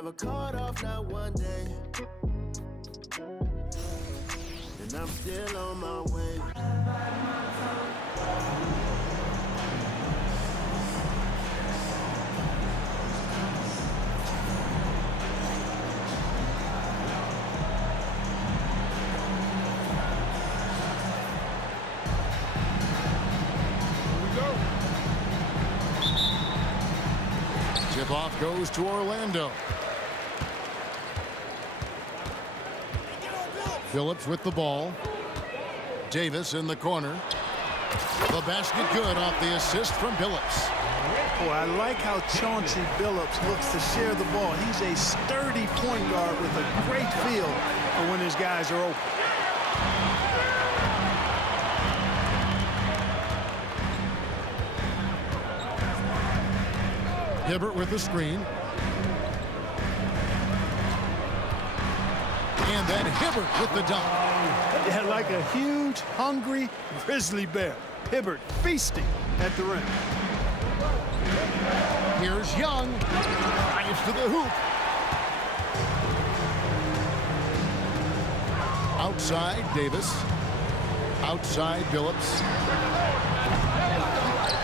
Never caught off, not one day. And I'm still on my way. Tip-off goes to Orlando. Phillips with the ball. Davis in the corner. The basket good off the assist from Billups. Boy, I like how Chauncey Billups looks to share the ball. He's a sturdy point guard with a great feel for when his guys are open. Hibbert with the screen. And then Hibbert with the dunk. Yeah, like a huge, hungry grizzly bear. Hibbert feasting at the rim. Here's Young. Drives to the hoop. Outside, Davis. Outside, Billups.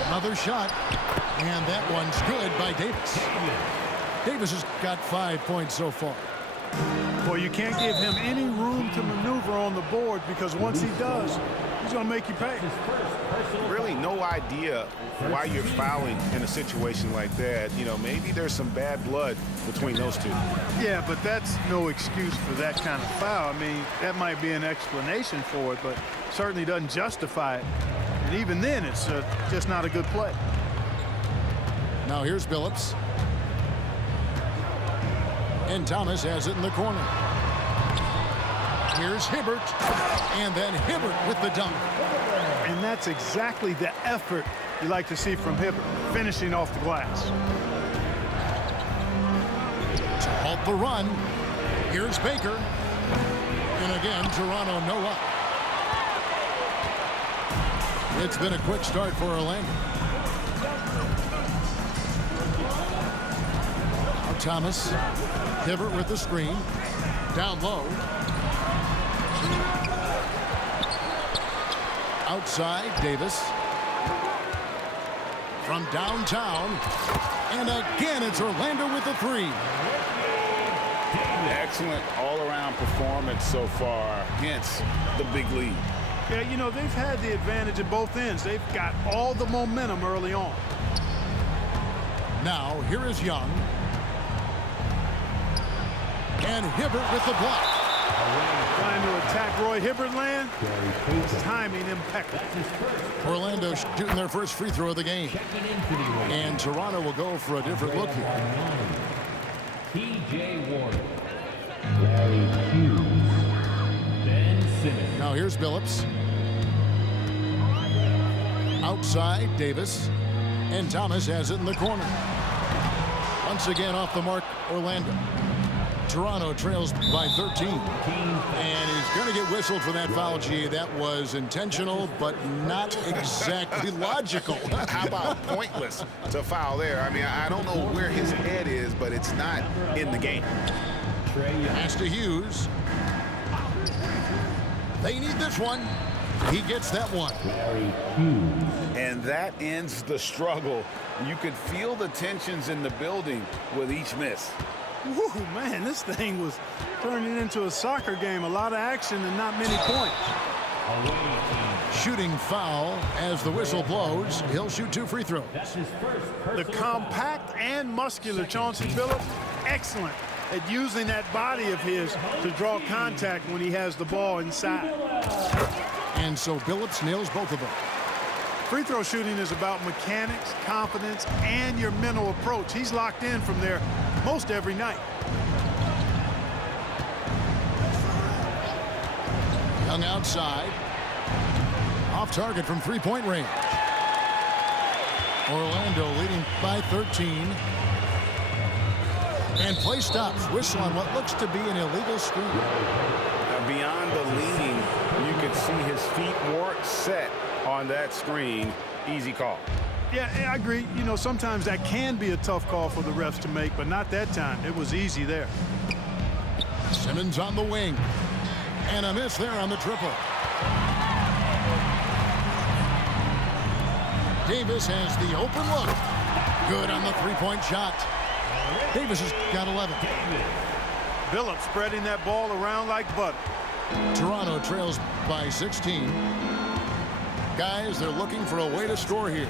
Another shot. And that one's good by Davis. Davis has got 5 points so far. Well, you can't give him any room to maneuver on the board because once he does, he's going to make you pay. Really no idea why you're fouling in a situation like that. You know, maybe there's some bad blood between those two. Yeah, but that's no excuse for that kind of foul. I mean, that might be an explanation for it, but certainly doesn't justify it. And even then, it's just not a good play. Now here's Billups. And Thomas has it in the corner. Here's Hibbert. And then Hibbert with the dunk. And that's exactly the effort you like to see from Hibbert, finishing off the glass. To halt the run, here's Baker. And again, Toronto no up. It's been a quick start for Orlando. Thomas. Hibbert with the screen. Down low. Outside, Davis. From downtown. And again, it's Orlando with the three. Excellent all-around performance so far, hence the big lead. Yeah, you know, they've had the advantage at both ends. They've got all the momentum early on. Now, here is Young. And Hibbert with the block. Trying to attack Roy Hibbert land. Timing impeccable. Orlando shooting their first free throw of the game. And Toronto will go for a different look here. T.J. Warren. Larry Hughes. Ben Simmons. Now here's Billups. Outside, Davis. And Thomas has it in the corner. Once again off the mark, Orlando. Toronto trails by 13. And he's going to get whistled for that foul, G. That was intentional, but not exactly logical. How about pointless to foul there? I mean, I don't know where his head is, but it's not in the game. Pass to Hughes. They need this one. He gets that one. And that ends the struggle. You could feel the tensions in the building with each miss. Woo, man, this thing was turning into a soccer game. A lot of action and not many points. Shooting foul as the whistle blows. He'll shoot 2 free throws. The compact and muscular Chauncey Billups, excellent at using that body of his to draw contact when he has the ball inside. And so Billups nails both of them. Free throw shooting is about mechanics, confidence, and your mental approach. He's locked in from there most every night. Young outside. Off target from three-point range. Orlando leading by 13. And play stops. Whistle on what looks to be an illegal screen. Beyond the leaning, you could see his feet weren't set on that screen. Easy call. Yeah, I agree. You know, sometimes that can be a tough call for the refs to make, but not that time. It was easy there. Simmons on the wing. And a miss there on the triple. Davis has the open look. Good on the three-point shot. Davis has got 11. Billups spreading that ball around like butter. Toronto trails by 16. Guys, they're looking for a way to score here.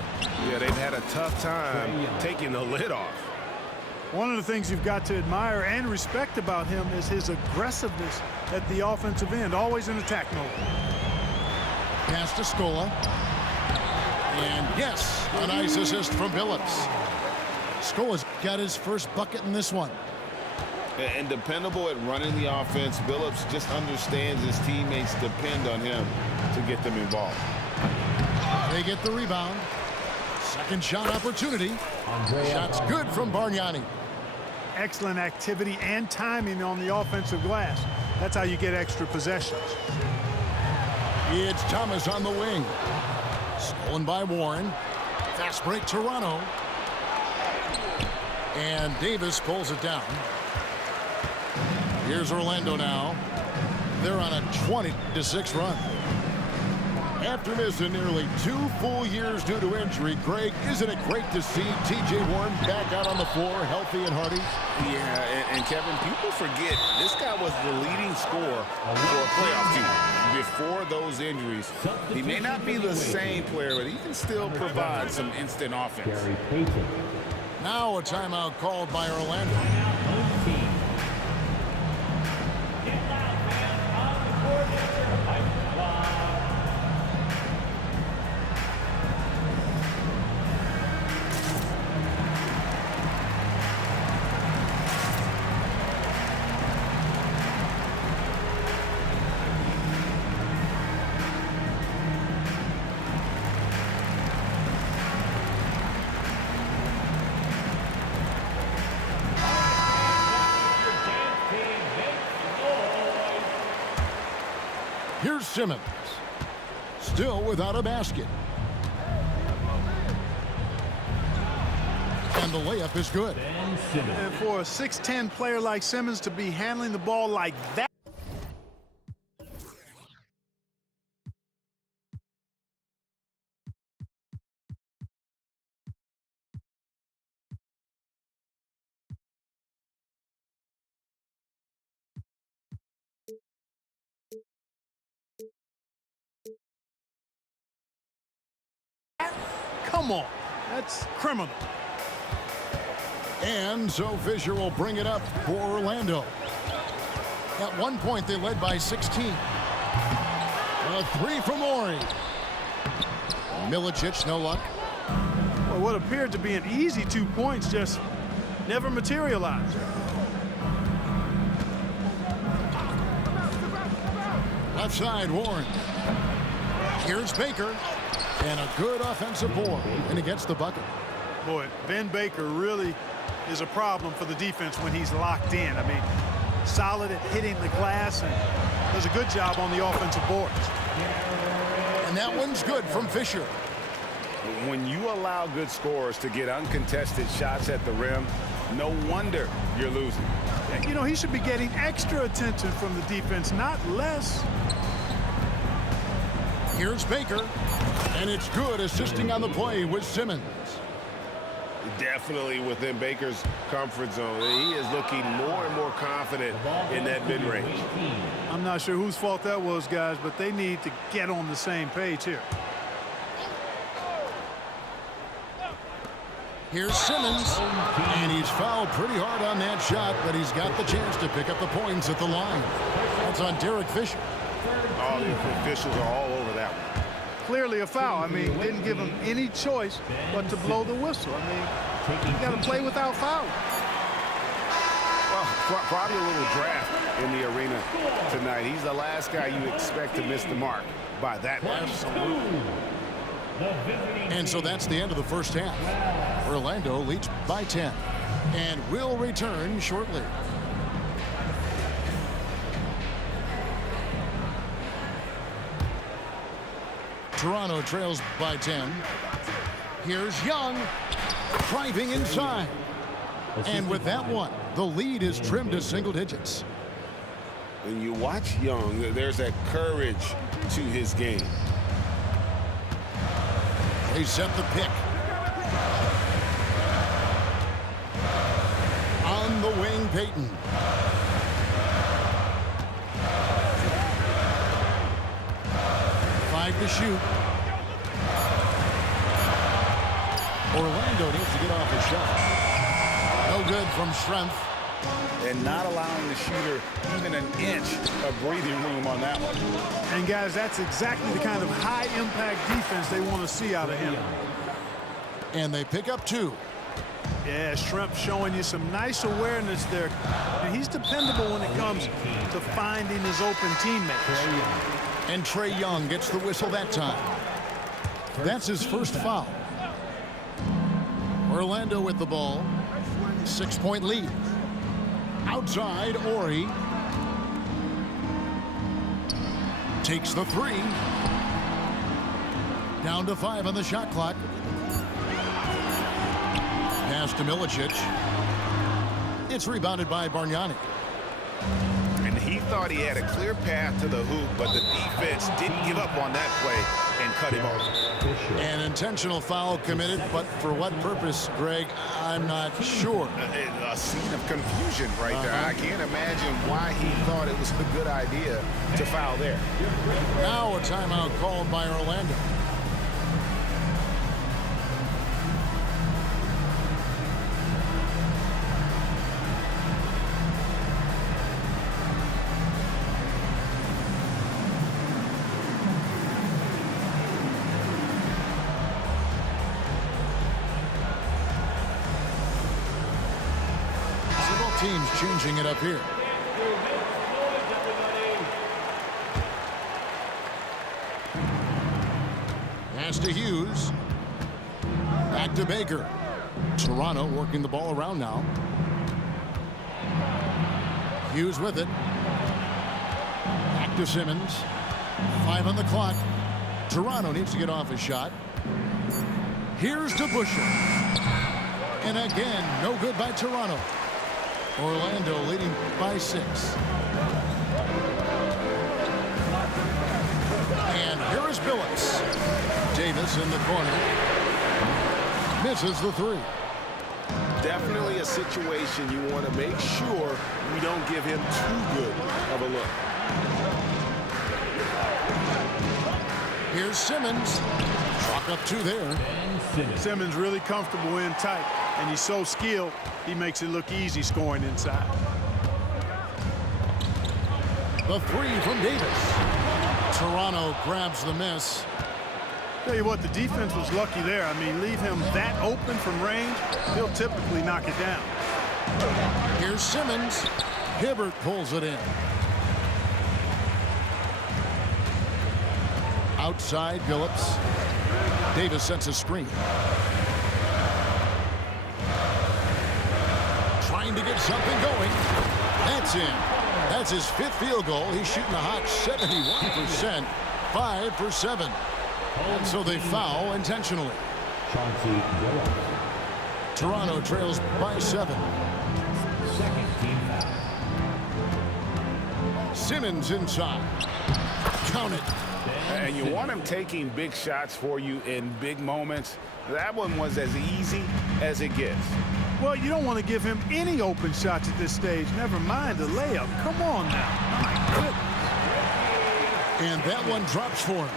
Yeah, they've had a tough time taking the lid off. One of the things you've got to admire and respect about him is his aggressiveness at the offensive end, always in attack mode. Pass to Scola. And yes, a nice assist from Billups. Scola's got his first bucket in this one. And dependable at running the offense, Billups just understands his teammates depend on him to get them involved. They get the rebound. Second shot opportunity. Shot's good from Bargnani. Excellent activity and timing on the offensive glass. That's how you get extra possessions. It's Thomas on the wing. Stolen by Warren. Fast break Toronto. And Davis pulls it down. Here's Orlando now. They're on a 20-6 run. After missing nearly 2 full years due to injury, Greg, isn't it great to see T.J. Warren back out on the floor, healthy and hearty? Yeah, and Kevin, people forget this guy was the leading scorer for a playoff team before those injuries. He may not be the same player, but he can still provide some instant offense. Now a timeout called by Orlando. Here's Simmons. Still without a basket. And the layup is good. And for a 6'10 player like Simmons to be handling the ball like that. Come on, that's criminal. And so Fisher will bring it up for Orlando. At one point, they led by 16. A three from Morey. Milicic, no luck. Well, what appeared to be an easy 2 points just never materialized. Left side, Warren. Here's Baker. And a good offensive board. And he gets the bucket. Boy, Ben Baker really is a problem for the defense when he's locked in. I mean, solid at hitting the glass and does a good job on the offensive boards. And that one's good from Fisher. When you allow good scorers to get uncontested shots at the rim, no wonder you're losing. You know, he should be getting extra attention from the defense, not less. Here's Baker. And it's good, assisting on the play with Simmons. Definitely within Baker's comfort zone. He is looking more and more confident in that mid-range. I'm not sure whose fault that was, guys, but they need to get on the same page here. Here's Simmons. And he's fouled pretty hard on that shot, but he's got the chance to pick up the points at the line. That's on Derek Fisher. All the officials are all over that one. Clearly a foul. I mean, didn't give him any choice but to blow the whistle. I mean, you got to play without foul. Well, probably a little draft in the arena tonight. He's the last guy you expect to miss the mark by that much. And so that's the end of the first half. Orlando leads by 10. And will return shortly. Toronto trails by 10. Here's Young driving inside. And with that one, the lead is trimmed to single digits. When you watch Young, there's that courage to his game. They set the pick. On the wing, Peyton. Five to shoot. Orlando needs to get off a shot. No good from Strength. And not allowing the shooter even an inch of breathing room on that one. And, guys, that's exactly the kind of high-impact defense they want to see out of him. And they pick up 2. Yeah, Schrempf showing you some nice awareness there. And he's dependable when it comes to finding his open teammates. And Trae Young gets the whistle that time. That's his first foul. Orlando with the ball. 6-point lead. Outside, Ori. Takes the 3. Down to 5 on the shot clock. Pass to Milicic. It's rebounded by Bargnani. And he thought he had a clear path to the hoop, but the defense didn't give up on that play and cut him off. An intentional foul committed, but for what purpose, Greg, I'm not sure. A scene of confusion right there. I can't imagine why he thought it was a good idea to foul there. Now a timeout called by Orlando. Teams changing it up here. Pass to Hughes. Back to Baker. Toronto working the ball around now. Hughes with it. Back to Simmons. 5 on the clock. Toronto needs to get off a shot. Here's to Busher. And again, no good by Toronto. Orlando leading by 6. And here is Billups. Davis in the corner. Misses the 3. Definitely a situation you want to make sure you don't give him too good of a look. Here's Simmons. Chalk up 2 there. Simmons really comfortable in tight, and he's so skilled, he makes it look easy scoring inside. The 3 from Davis. Toronto grabs the miss. Tell you what, the defense was lucky there. I mean, leave him that open from range, he'll typically knock it down. Here's Simmons. Hibbert pulls it in. Outside, Billups. Davis sets a screen. Trying to get something going. That's in. That's his 5th field goal. He's shooting a hot 71%. 5 for 7. And so they foul intentionally. Toronto trails by 7. Second team foul. Simmons inside. Count it. And you want him taking big shots for you in big moments. That one was as easy as it gets. Well, you don't want to give him any open shots at this stage. Never mind a layup. Come on now. My goodness. And that one drops for him.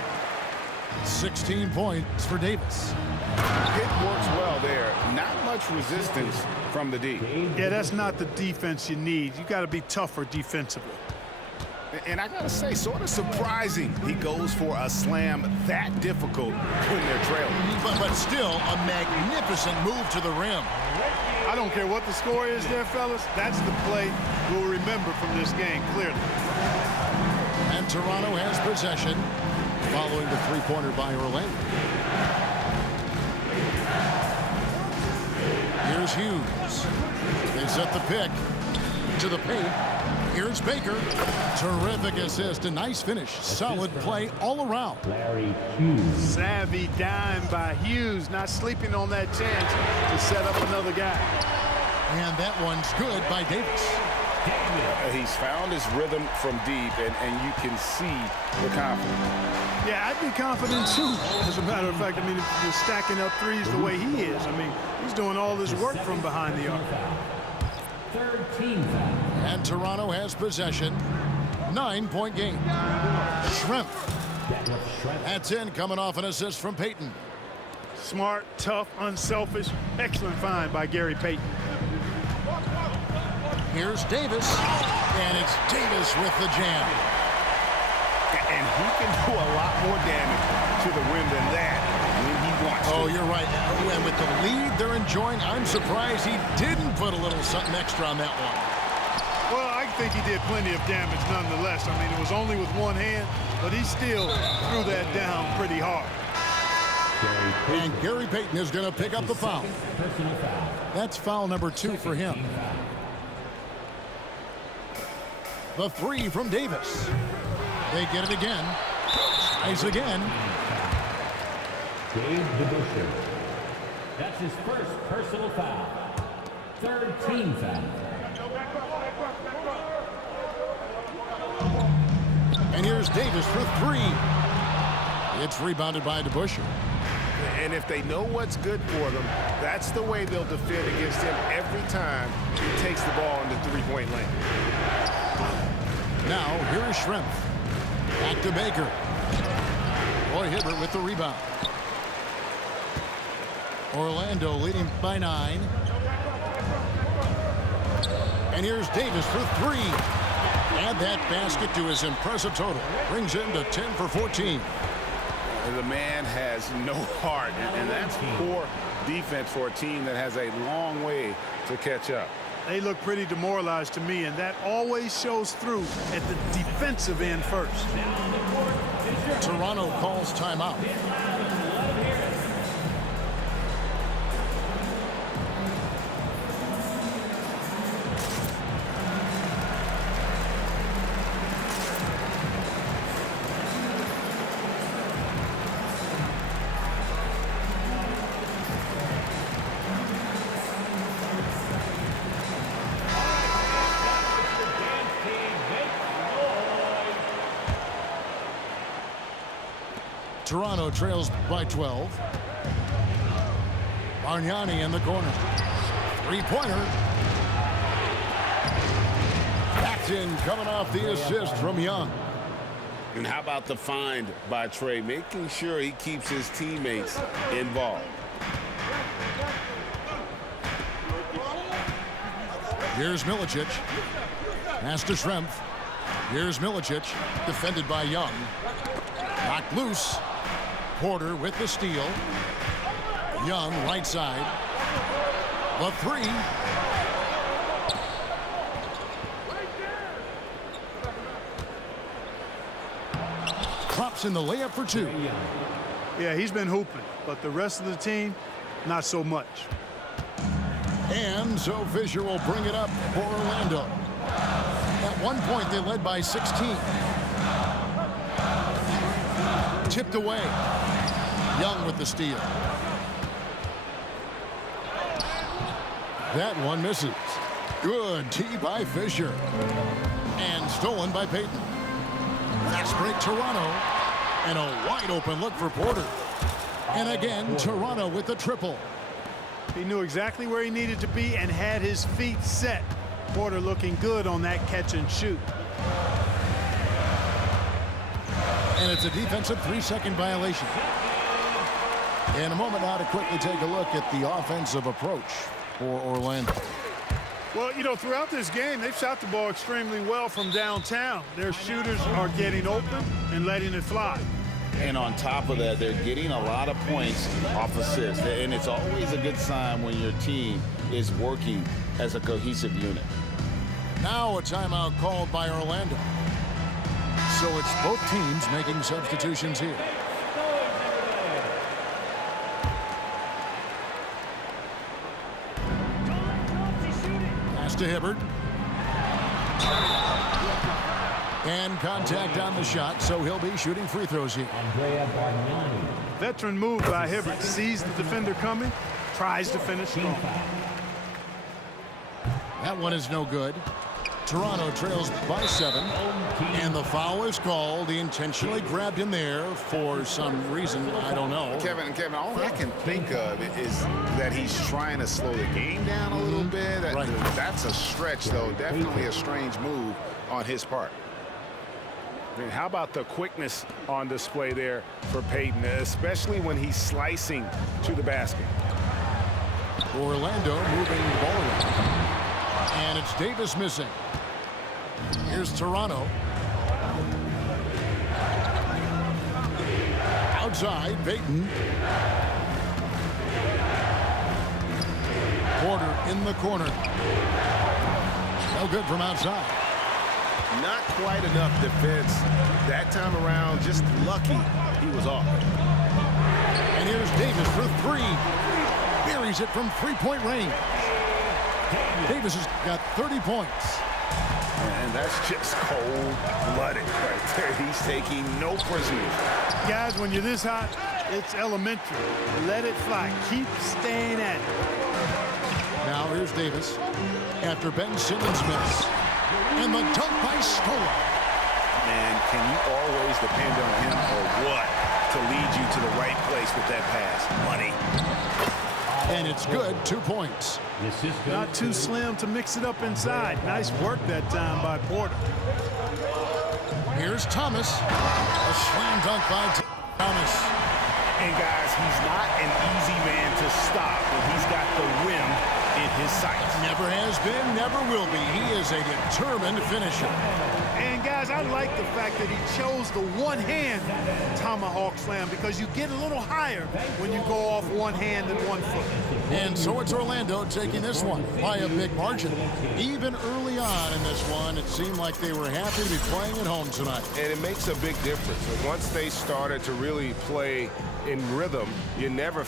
16 points for Davis. It works well there. Not much resistance from the D. Yeah, that's not the defense you need. You got to be tougher defensively. And I got to say, sort of surprising he goes for a slam that difficult when they're trailing. But still a magnificent move to the rim. I don't care what the score is there, fellas. That's the play we'll remember from this game, clearly. And Toronto has possession following the 3-pointer by Orlando. Here's Hughes. They set the pick to the paint. Here's Baker. Terrific assist. A nice finish. Solid play all around. Larry Hughes. Savvy dime by Hughes, not sleeping on that chance to set up another guy. And that one's good by Davis. He's found his rhythm from deep, and you can see the confidence. Yeah, I'd be confident too. As a matter of fact, I mean, if you're stacking up threes the way he is, I mean, he's doing all this work from behind the arc. Third team foul. And Toronto has possession. 9-point game. Schrempf. Detlef Schrempf. That's in, coming off an assist from Payton. Smart, tough, unselfish. Excellent find by Gary Payton. Here's Davis. And it's Davis with the jam. And he can do a lot more damage to the rim than that when he wants to. Oh, you're right. And with the lead they're enjoying, I'm surprised he didn't put a little something extra on that one. Well, I think he did plenty of damage nonetheless. I mean, it was only with one hand, but he still threw that down pretty hard. And Gary Payton is going to pick up the foul. Personal foul. That's foul number 2 for him. The three from Davis. They get it again. Tries again. Gabe DeBusschere. That's his first personal foul. Third team foul. And here's Davis for 3. It's rebounded by DeBusschere. And if they know what's good for them, that's the way they'll defend against him every time he takes the ball in the three-point lane. Now, here is Schrempf. Back to Baker. Roy Hibbert with the rebound. Orlando leading by 9. And here's Davis for 3. Add that basket to his impressive total. Brings him to 10 for 14. The man has no heart, and that's poor defense for a team that has a long way to catch up. They look pretty demoralized to me, and that always shows through at the defensive end first. Toronto calls timeout. Toronto trails by 12. Bargnani in the corner. Three-pointer. That's in, coming off the assist from Young. And how about the find by Trey, making sure he keeps his teammates involved. Here's Milicic. Pass to Schrempf. Here's Milicic, defended by Young. Knocked loose. Porter with the steal. Young, right side. The 3. Klopp's in the layup for 2. Yeah, he's been hooping, but the rest of the team, not so much. And so Fisher will bring it up for Orlando. At one point, they led by 16. Tipped away. Young with the steal. That one misses. Good tee by Fisher. And stolen by Payton. Fast break Toronto. And a wide open look for Porter. And again, Toronto with the triple. He knew exactly where he needed to be and had his feet set. Porter looking good on that catch and shoot. And it's a defensive 3-second violation. In a moment now to quickly take a look at the offensive approach for Orlando. Well, you know, throughout this game, they've shot the ball extremely well from downtown. Their shooters are getting open and letting it fly. And on top of that, they're getting a lot of points off assists. And it's always a good sign when your team is working as a cohesive unit. Now a timeout called by Orlando. So it's both teams making substitutions here. Pass to Hibbert. And contact on the shot, so he'll be shooting free throws here. Andrea Bargnani. Veteran move by Hibbert. Sees the defender coming, tries to finish Team strong. foul. That one is no good. Toronto trails by 7, and the foul is called. He intentionally grabbed him there for some reason. I don't know. Kevin, all I can think of is that he's trying to slow the game down a little bit. Right. That's a stretch, though. Definitely a strange move on his part. And how about the quickness on display there for Payton, especially when he's slicing to the basket. Orlando moving the ball around. And it's Davis missing. Here's Toronto. Outside, Payton. Porter in the corner. No good from outside. Not quite enough defense that time around. Just lucky he was off. And here's Davis for 3. Buries it from three-point range. Davis has got 30 points. And that's just cold-blooded right there. He's taking no prisoners. Guys, when you're this hot, it's elementary. Let it fly. Keep staying at it. Now here's Davis after Ben Simmons missed. And the dunk by Scola. Man, can you always depend on him or what to lead you to the right place with that pass? Money. And it's good, 2 points. Not too slim to mix it up inside. Nice work that time by Porter. Here's Thomas. A slam dunk by Thomas. And guys, he's not an easy man to stop when he's got the rim in his sights. Never has been, never will be. He is a determined finisher. And guys, I like the fact that he chose the one-hand tomahawk slam because you get a little higher when you go off one hand and 1 foot. And so it's Orlando taking this one by a big margin. Even early on in this one, it seemed like they were happy to be playing at home tonight. And it makes a big difference. Once they started to really play in rhythm, you never...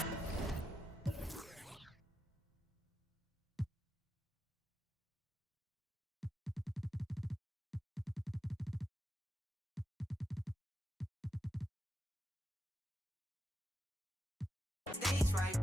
Stage right.